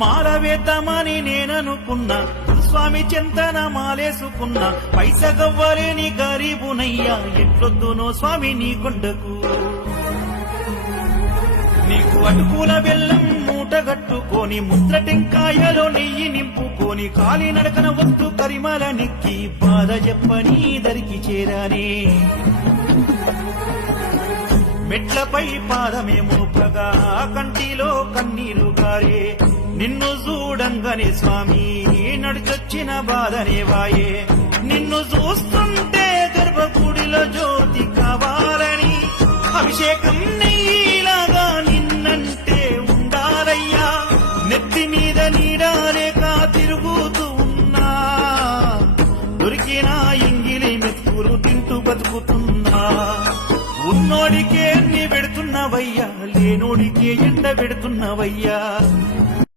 మాలవేద్దామని నేననుకున్నా స్వామి చింతన మాలేసుకున్నా పైసగవ్వలేని గరీబునయ్యా ఎట్లొద్దునో స్వామి నీ కొండకు నీకు అటుకుల బెల్లం మూటగట్టుకొని ముద్ర టెంకాయలో నెయ్యి నింపుకొని కాలినడకన వస్తు కరిమల నెక్కి బాధ చెప్పని దరికి చేరానే మెట్లపై పాదమే మోపగా కంటిలో కన్నీరు గారే నిన్ను చూడంగానే స్వామి నడిచొచ్చిన బాధనే వాయే నిన్ను చూస్తుంటే గర్భగుడిలో జ్యోతి కావాలని అభిషేకం నెయ్యిలాగా నిన్నంటే ఉండాలయ్యా నెత్తి మీద నీడాలేక తిరుగుతూ ఉన్నా దొరికిన ఎంగిలి మెతుకులు తింటూ బతుకుతున్నా ఉన్నోడికే అన్ని పెడుతున్నవయ్యా లేనోడికే ఎండ పెడుతున్నవయ్యా